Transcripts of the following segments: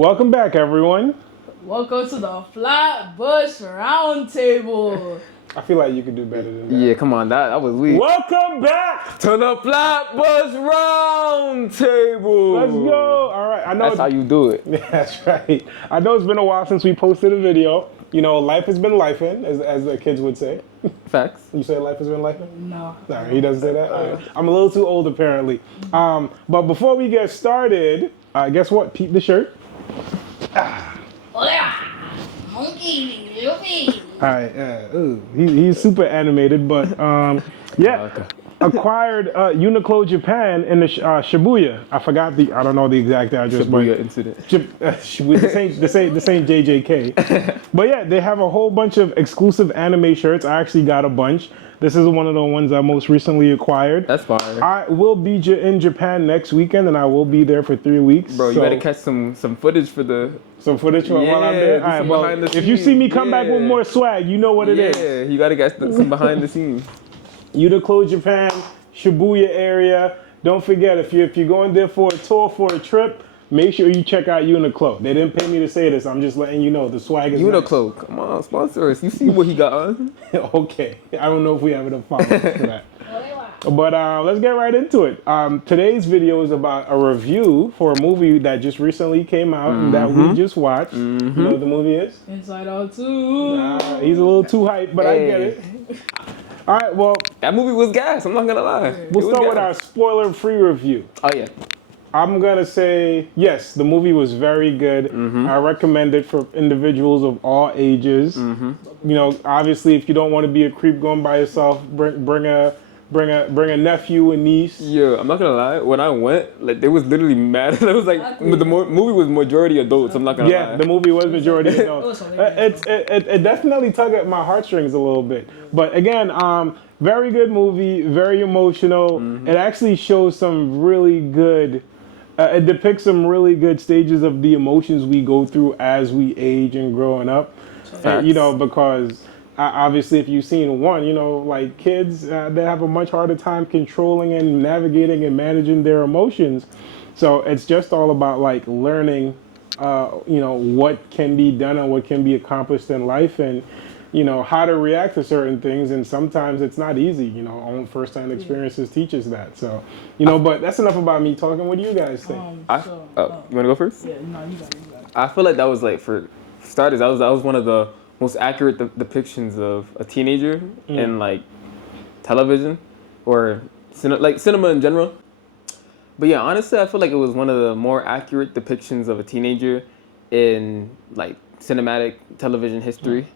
Welcome back, everyone. Welcome to the Flatbush Roundtable. I feel like you could do better than that. Yeah, come on, that was weak. Welcome back. To the Flatbush Roundtable. Let's go. All right. I know That's how you do it. Yeah, that's right. I know it's been a while since we posted a video. You know, life has been lifing, as the kids would say. Facts. You say life has been lifing? No. Sorry, he doesn't say that? I'm a little too old, apparently. But before we get started, guess what? Peep the shirt. Oh yeah. Monkey, Luffy. All right. He's super animated, but yeah. Okay. Acquired Uniqlo Japan in the Shibuya. I don't know the exact address. Shibuya but incident. Shibuya, this ain't JJK. But yeah, they have a whole bunch of exclusive anime shirts. I actually got a bunch. This is one of the ones I most recently acquired. That's fire. I will be in Japan next weekend, and I will be there for 3 weeks. Bro, you so gotta catch some footage for the... some footage while I'm there. do All right, some well, behind the if you see me scenes, come back with more swag, you know what it is. Yeah, you gotta get some behind the scenes. Uniqlo Japan, Shibuya area. Don't forget, if you're going there for a tour, for a trip, make sure you check out Uniqlo. They didn't pay me to say this. I'm just letting you know the swag is Uniqlo, come on, sponsor us. You see what he got on? nice. Okay. I don't know if we have enough followers for that. But let's get right into it. Today's video is about a review for a movie that just recently came out and that we just watched. You know what the movie is? Inside Out 2. He's a little too hyped, but I get it. All right, well, That movie was gas, I'm not gonna lie. we'll start with our spoiler-free review. Oh yeah. I'm gonna say yes. The movie was very good. I recommend it for individuals of all ages. You know, obviously, if you don't want to be a creep going by yourself, bring a nephew, a niece. Yeah, I'm not gonna lie. When I went, like, they was literally mad. It was like the movie was majority adults. I'm not gonna lie. Yeah, the movie was majority adult. Listen, It definitely tugged at my heartstrings a little bit. But again, very good movie, very emotional. It actually shows some really good. It depicts some really good stages of the emotions we go through as we age and growing up. You know, because obviously, if you've seen one, you know, like kids, they have a much harder time controlling and navigating and managing their emotions. So it's just all about like learning, you know, what can be done and what can be accomplished in life, and you know how to react to certain things. And sometimes it's not easy. You know, own first-hand experiences teach us that. So, you know, but that's enough about me talking. What do you guys think? You wanna go first? Yeah, no, you got it. I feel like that was like, for starters, that was one of the most accurate depictions of a teenager in like television or cinema in general. But yeah, honestly, I feel like it was one of the more accurate depictions of a teenager in like cinematic television history.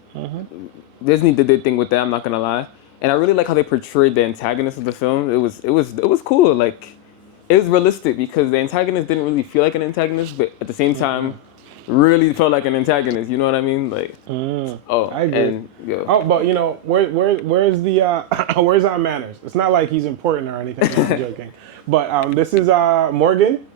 Disney did their thing with that. I'm not gonna lie, and I really like how they portrayed the antagonist of the film. It was cool. Like, it was realistic because the antagonist didn't really feel like an antagonist, but at the same time, really felt like an antagonist. You know what I mean? Like, I agree. And Oh, but you know, where's the where's our manners? It's not like he's important or anything. I'm joking. But this is Morgan.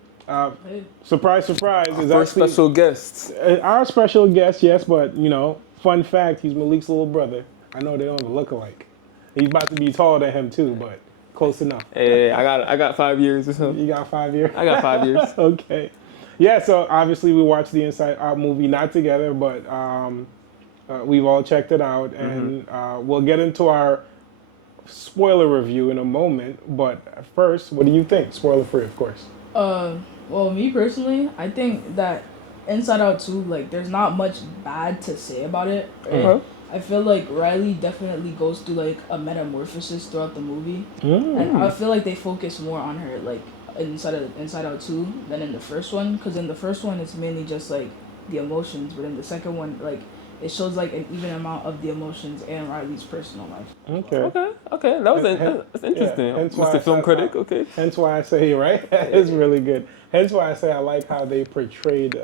Surprise, surprise! Is first actually special guest. our special guest. Yes, but you know, fun fact: he's Malik's little brother. I know they don't look alike. He's about to be taller than him too, but close enough. Hey, I got 5 years or something. You got 5 years. I got 5 years. Okay. Yeah, so obviously we watched the Inside Out movie, not together, but we've all checked it out, and we'll get into our spoiler review in a moment. But first, what do you think? Spoiler free, of course. Well, me personally, I think that Inside Out 2, like, there's not much bad to say about it. And I feel like Riley definitely goes through like a metamorphosis throughout the movie, and I feel like they focus more on her like Inside Out 2 than in the first one, because in the first one it's mainly just like the emotions, but in the second one, like, it shows like an even amount of the emotions and Riley's personal life. Okay. That's interesting. Yeah, hence why Mr. Film Critic, okay. Hence why I say, right? It's really good. Hence why I say I like how they portrayed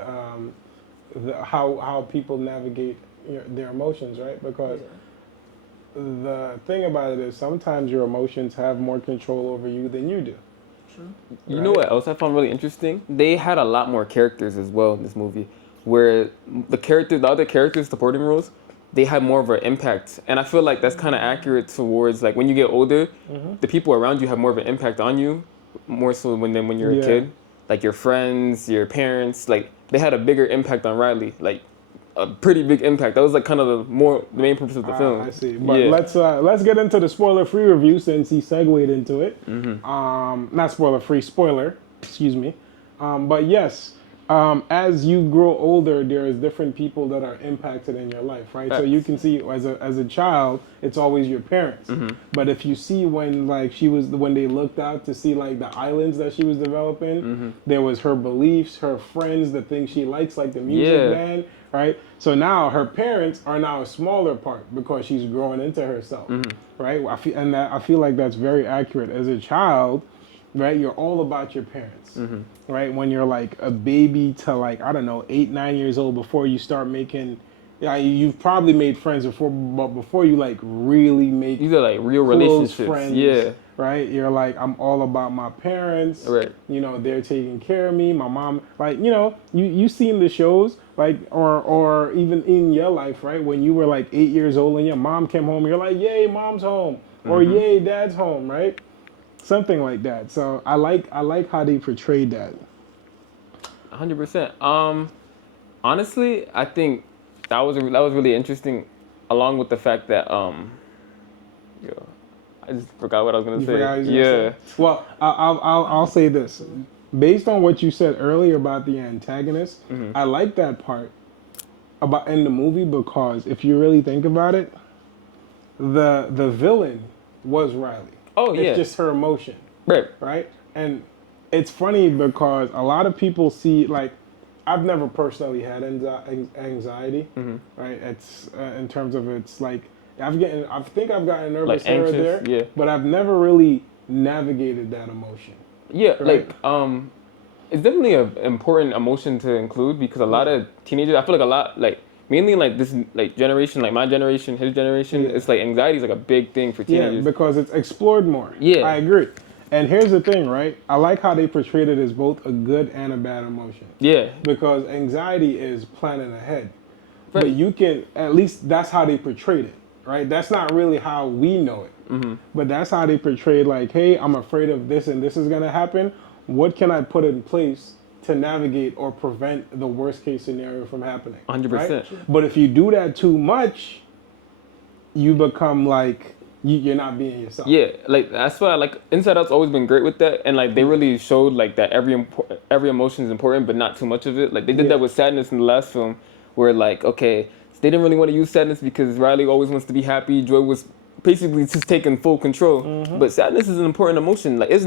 how people navigate their emotions, right? Because the thing about it is sometimes your emotions have more control over you than you do. True. You know what else I found really interesting? They had a lot more characters as well in this movie, where the other characters, supporting roles, they had more of an impact. And I feel like that's kind of accurate towards, like, when you get older, the people around you have more of an impact on you, more so than when you're a kid. Like your friends, your parents, like they had a bigger impact on Riley, like a pretty big impact. That was like kind of the main purpose of the film. I see. But yeah. let's get into the spoiler-free review since he segued into it. Not spoiler-free, spoiler. Excuse me. But yes, as you grow older, there is different people that are impacted in your life, right? So you can see as a child, it's always your parents. But if you see when when they looked out to see like the islands that she was developing, there was her beliefs, her friends, the things she likes, like the music band, right? So now her parents are now a smaller part because she's growing into herself, right? I feel like that's very accurate. As a child, right, you're all about your parents, right? When you're like a baby to like, I don't know, 8, 9 years old, before you start making, you've probably made friends before, but before you like really make these are like real close relationships, friends, right? You're like, I'm all about my parents, right? You know, they're taking care of me. My mom, like, you know, you seen the shows, like, or even in your life, right? When you were like 8 years old and your mom came home, you're like, yay, mom's home, or yay, dad's home, right? Something like that. So I like how they portrayed that. 100%. Honestly, I think that was really interesting, along with the fact that I just forgot what I was gonna say. Say? Well, I'll say this. Based on what you said earlier about the antagonist, I like that part about in the movie because if you really think about it, the villain was Riley. Oh, yeah. It's just her emotion. Right. Right? And it's funny because a lot of people see, like, I've never personally had anxiety, right? It's in terms of it's like, I think I've gotten nervous like anxious, here or there, but I've never really navigated that emotion. Yeah, right? like, it's definitely an important emotion to include because a lot of teenagers, I feel like a lot, like, mainly like this like generation, like my generation, his generation, it's like anxiety is like a big thing for teenagers. Yeah, because it's explored more. Yeah. I agree. And here's the thing, right? I like how they portrayed it as both a good and a bad emotion. Yeah. Because anxiety is planning ahead. Right. But you can, at least that's how they portrayed it, right? That's not really how we know it. But that's how they portrayed, like, hey, I'm afraid of this and this is going to happen. What can I put in place to navigate or prevent the worst case scenario from happening? 100%. Right? But if you do that too much, you become like, you're not being yourself. Yeah, like that's why like Inside Out's always been great with that, and like they really showed like that every emotion is important, but not too much of it. Like they did that with Sadness in the last film, where like they didn't really want to use sadness because Riley always wants to be happy. Joy was basically just taking full control. But sadness is an important emotion. Like it's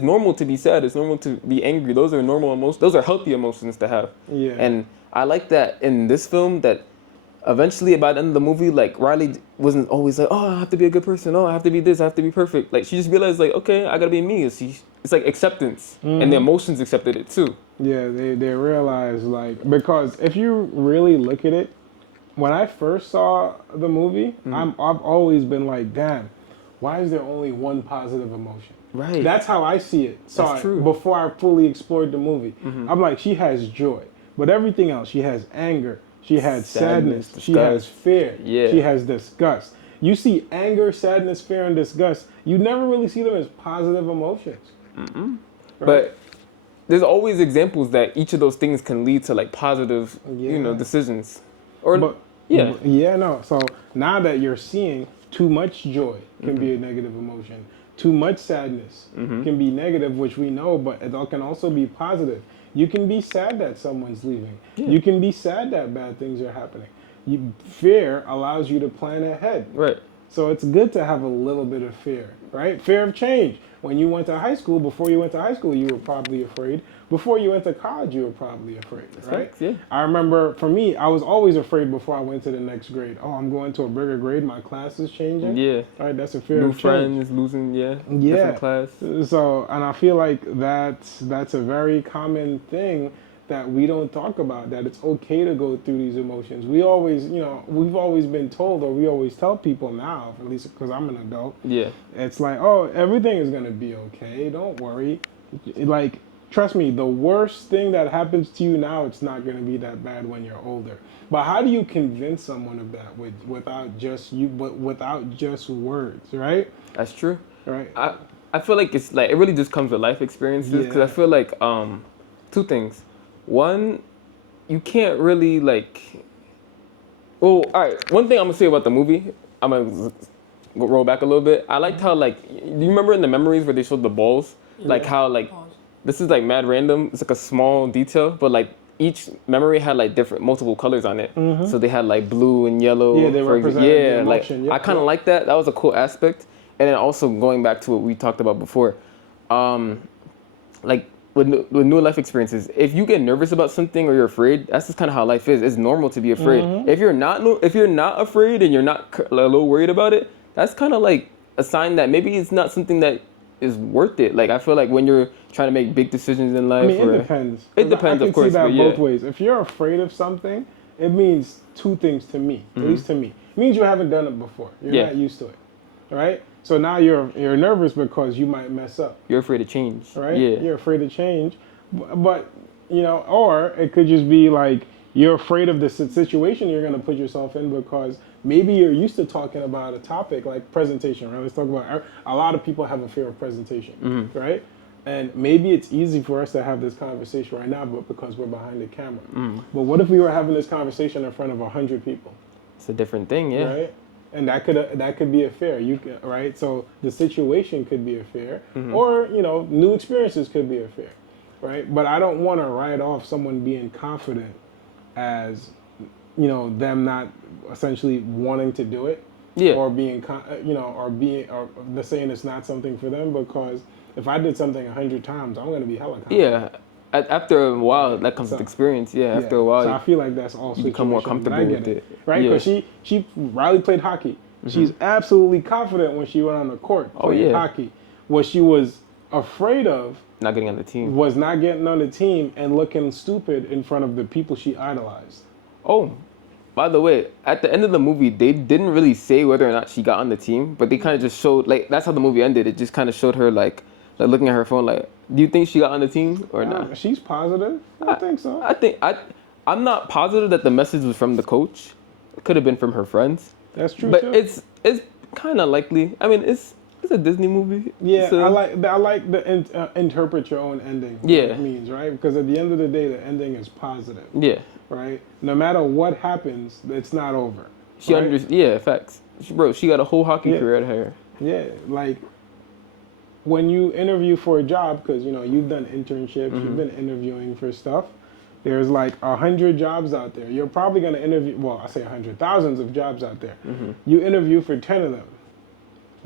normal to be sad. It's normal to be angry. Those are normal emotions. Those are healthy emotions to have. Yeah. And I like that in this film that eventually by the end of the movie, like Riley wasn't always like, oh, I have to be a good person. Oh, I have to be this. I have to be perfect. Like she just realized like, okay, I gotta be me. It's like acceptance, and the emotions accepted it too. Yeah, they realized like, because if you really look at it, when I first saw the movie, I've always been like, damn, why is there only one positive emotion? Right. That's how I see it. Saw it before I fully explored the movie. I'm like, she has joy, but everything else, she has anger, she has sadness, she has fear, she has disgust. You see anger, sadness, fear, and disgust. You never really see them as positive emotions. Right? But there's always examples that each of those things can lead to like positive, decisions. So now that you're seeing too much joy can be a negative emotion, too much sadness can be negative, which we know, but it can also be positive. You can be sad that someone's leaving. You can be sad that bad things are happening. Fear allows you to plan ahead. Right. So it's good to have a little bit of fear, right? Fear of change. When you went to high school, before you went to high school, you were probably afraid. Before you went to college, you were probably afraid, right? Yeah. I remember, for me, I was always afraid before I went to the next grade. Oh, I'm going to a bigger grade. My class is changing. Yeah. All right, that's a fear New of change. friends, losing, different class. So, and I feel like that's a very common thing that we don't talk about, that it's okay to go through these emotions. We always, we've always been told, or we always tell people now, at least because I'm an adult. Yeah. It's like, oh, everything is going to be okay. Don't worry. Like, trust me, the worst thing that happens to you now, it's not going to be that bad when you're older. But how do you convince someone of that without just words, right? That's true. Right. I feel like it's like it really just comes with life experiences because I feel like two things. One, you can't really like. Well, all right. One thing I'm gonna say about the movie, I'm gonna roll back a little bit. I liked how like, do you remember in the memories where they showed the balls, like how like Pause. this is like mad random. It's like a small detail, but like each memory had like different multiple colors on it. So they had like blue and yellow. Yeah, they represented the like emotion. Yep, I kind of yep. like that. That was a cool aspect. And then also going back to what we talked about before, like with new life experiences, if you get nervous about something or you're afraid, that's just kind of how life is. It's normal to be afraid. If you're not if you're not afraid and you're not a little worried about it, that's kind of like a sign that maybe it's not something that is worth it. Like I feel like when you're trying to make big decisions in life, I mean, it depends. It depends, I of can course, see that but yeah. both ways. If you're afraid of something, it means two things to me, at least to me. It means you haven't done it before. You're Yeah. not used to it, right? So now you're nervous because you might mess up, You're afraid of change, right? Yeah, You're afraid of change, but you know, or it could just be like you're afraid of the situation you're going to put yourself in because maybe you're used to talking about a topic like presentation, right? Let's talk about a lot of people have a fear of presentation, right? And maybe it's easy for us to have this conversation right now, but because we're behind the camera. But what if we were having this conversation in front of 100 people, it's a different thing, yeah. right? And that could be a fear, right? So the situation could be a fear, or you know, new experiences could be a fear, right? But I don't want to write off someone being confident as, you know, them not essentially wanting to do it, Yeah. or being, or the saying it's not something for them because if I did something 100 times, I'm gonna be hella confident. Yeah, after a while, that comes with experience. Yeah, after a while, so I feel like that's all you become more situations, and comfortable I get with it, it. right? Yeah. Because Riley played hockey. She's absolutely confident when she went on the court playing yeah. hockey. What she was afraid of not getting on the team. was not getting on the team and looking stupid in front of the people she idolized. Oh, by the way, at the end of the movie, they didn't really say whether or not she got on the team, but they kind of just showed, like, that's how the movie ended. It just kind of showed her, like looking at her phone, like, do you think she got on the team or not? She's positive. I think so. I'm not positive that the message was from the coach. It could have been from her friends. That's true But too. it's kind of likely. I mean, it's a Disney movie. Yeah, so- I like the interpret your own ending. What Yeah. it means, right? Because at the end of the day, the ending is positive, Yeah. right? No matter what happens, it's not over. She right? Yeah, facts. She got a whole hockey Yeah. career at her. Yeah, like when you interview for a job, because you know you've done internships, you've been interviewing for stuff. There's like 100 jobs out there. You're probably gonna interview. Well, I say 100, thousands of jobs out there. You interview for 10 of them.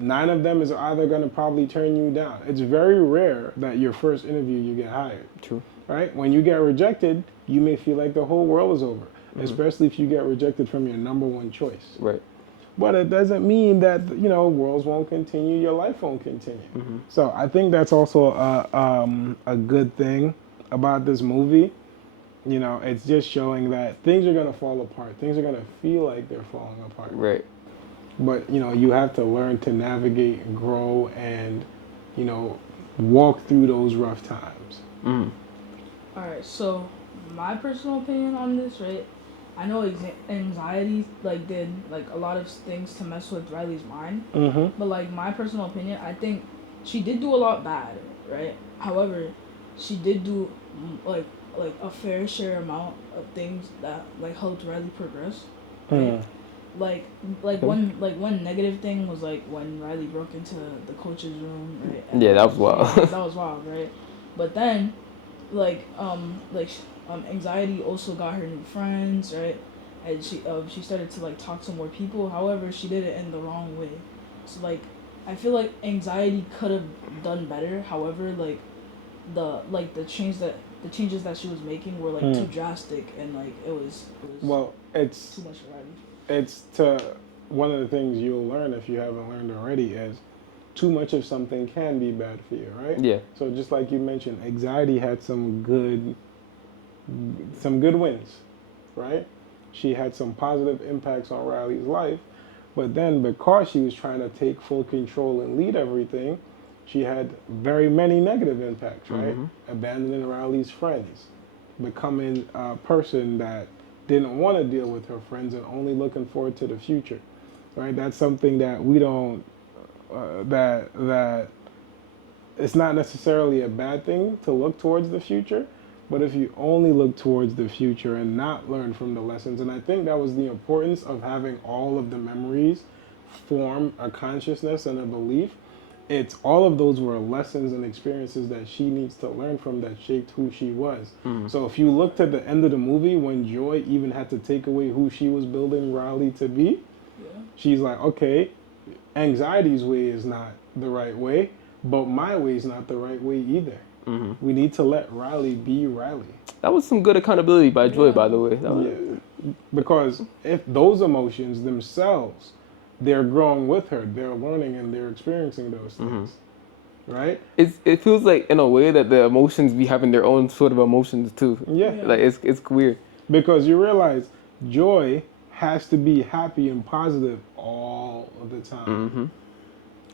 9 of them is either gonna probably turn you down. It's very rare that your first interview you get hired. True. Right? When you get rejected, you may feel like the whole world is over, especially if you get rejected from your number one choice. Right. But it doesn't mean that, you know, worlds won't continue, your life won't continue. So I think that's also a good thing about this movie. You know, it's just showing that things are gonna fall apart. Things are gonna feel like they're falling apart. Right. But you know, you have to learn to navigate and grow and, you know, walk through those rough times. Alright, so my personal opinion on this, right? I know anxiety like did like a lot of things to mess with Riley's mind, but like my personal opinion, I think she did do a lot bad, right? However, she did do like a fair share amount of things that like helped Riley progress. Right? One negative thing was like when Riley broke into the coach's room, right? And Yeah, that was wild. that was wild, right? But then, anxiety also got her new friends, right? And she started to like talk to more people. However, she did it in the wrong way. So like, I feel like anxiety could have done better. However, like the changes that she was making were like too drastic, and like it was Well, it's too much for Riley. it's one of the things you'll learn if you haven't learned already is too much of something can be bad for you, right? Yeah. So just like you mentioned, anxiety had some good wins, right? She had some positive impacts on Riley's life, but then because she was trying to take full control and lead everything, she had very many negative impacts, right? Abandoning Riley's friends, becoming a person that didn't want to deal with her friends and only looking forward to the future, right? That's something that we don't, that it's not necessarily a bad thing to look towards the future, But if you only look towards the future and not learn from the lessons, and I think that was the importance of having all of the memories form a consciousness and a belief. It's all of those were lessons and experiences that she needs to learn from that shaped who she was. So if you looked at the end of the movie when Joy even had to take away who she was building Riley to be, she's like, okay, anxiety's way is not the right way, but my way is not the right way either. We need to let Riley be Riley. That was some good accountability by Joy, by the way. That was, Because if those emotions themselves, they're growing with her, they're learning and they're experiencing those things, right? it feels like in a way that the emotions be having their own sort of emotions too. Yeah. Like it's weird. Because you realize Joy has to be happy and positive all of the time.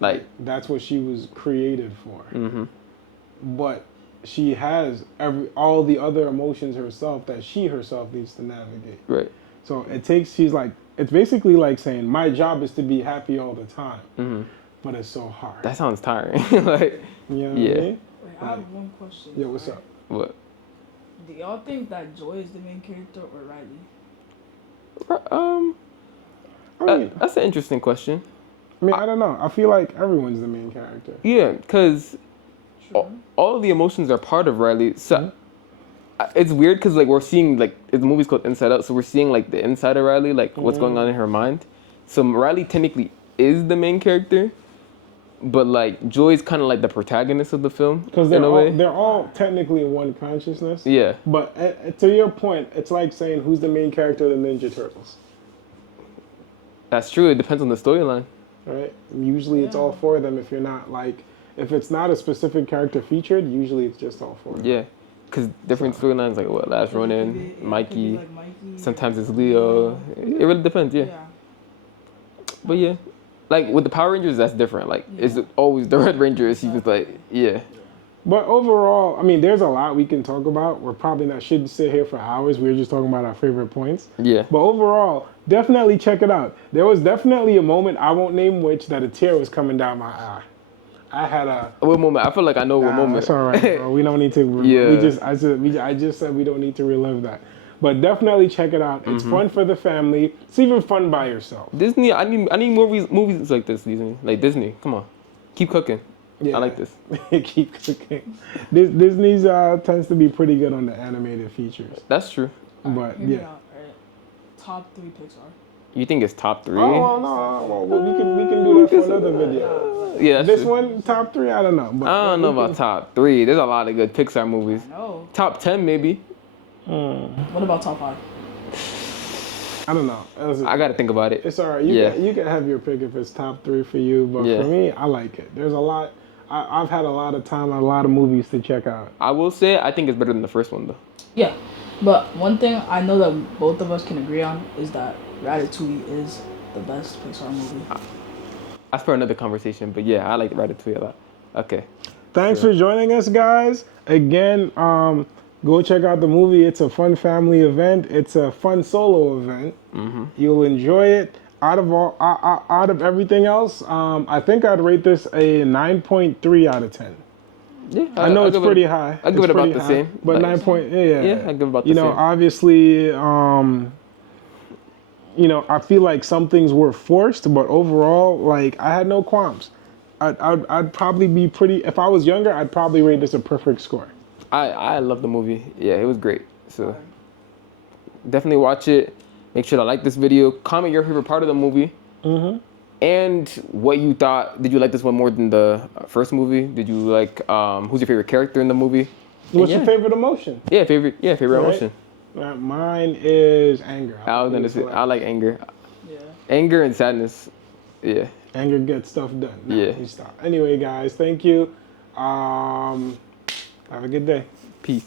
Like That's what she was created for. But she has all the other emotions herself that she herself needs to navigate. right. So it's basically like saying, my job is to be happy all the time. But it's so hard. That sounds tiring. Like You know what I Yeah. mean? Wait, I have one question. Yeah, what's right? up? what? Do y'all think that Joy is the main character or Riley? I mean, That's an interesting question. I don't know. I feel like everyone's the main character. Yeah, because True. all of the emotions are part of Riley. So it's weird because like we're seeing like the movie's called Inside Out, so we're seeing like the inside of Riley, like what's going on in her mind. So Riley technically is the main character, but like Joy's kind of like the protagonist of the film Because in a way. they're all technically one consciousness. Yeah, But to your point, it's like saying who's the main character of the Ninja Turtles, that's true. It depends on the storyline. right? Usually it's all four of them. If it's not a specific character featured, usually it's just all four of them. Yeah, because different storylines like what Last It could Ronin, be- it could be Mikey. like Mikey Sometimes or- it's Leo. It really depends. Yeah. But yeah, like with the Power Rangers, that's different. Like it's always the Red Ranger. She's just like yeah. But overall, I mean, there's a lot we can talk about. We're probably not shouldn't sit here for hours. We're just talking about our favorite points. Yeah. But overall, definitely check it out. There was definitely a moment, I won't name which, that a tear was coming down my eye. I had a. What moment? I feel like I know what Nah, moment. It's all right, bro. We don't need to. Yeah. I just said we don't need to relive that. But definitely check it out. It's fun for the family. It's even fun by yourself. Disney, I need movies like this. Disney, like Disney. Come on, keep cooking. Yeah. I like this. Keep cooking. Disney's tends to be pretty good on the animated features. That's true. But Hear me yeah. out, right? Top 3 Pixar. You think it's top 3? Oh no, well, we can do that for another video. Yeah, that's This true. one top 3, I don't know. But I don't know about top 3. There's a lot of good Pixar movies. No. Top 10 maybe. What about top 5? I don't know. I gotta think about it. It's all right. Yeah. You can have your pick if it's top 3 for you, but Yeah. for me, I like it. There's a lot. I've had a lot of time, a lot of movies to check out. I will say I think it's better than the first one though. Yeah. But one thing I know that both of us can agree on is that Ratatouille is the best Pixar movie. That's for another conversation. But yeah, I like Ratatouille a lot. Okay. Thanks for joining us, guys. Again, go check out the movie. It's a fun family event. It's a fun solo event. You'll enjoy it. Out of everything else, I think I'd rate this a 9.3 out of 10. Yeah. I know it's pretty high. I'll give It's it about pretty the high, same. But Like- 9 point, yeah. Yeah, I'll give it about the You know, same. obviously, I feel like some things were forced, but overall, like, I had no qualms. I'd probably be pretty, if I was younger, I'd probably rate this a perfect score. I love the movie. Yeah, it was great. So definitely watch it. Make sure to like this video. Comment your favorite part of the movie. And what you thought. Did you like this one more than the first movie? Did you like, who's your favorite character in the movie? What's yeah. your favorite emotion? Yeah, favorite Right? emotion. Mine is anger. I was gonna say, I like anger. Yeah. Anger and sadness. Yeah. Anger gets stuff done. No, Yeah. we stop. Anyway, guys, thank you. Have a good day. Peace.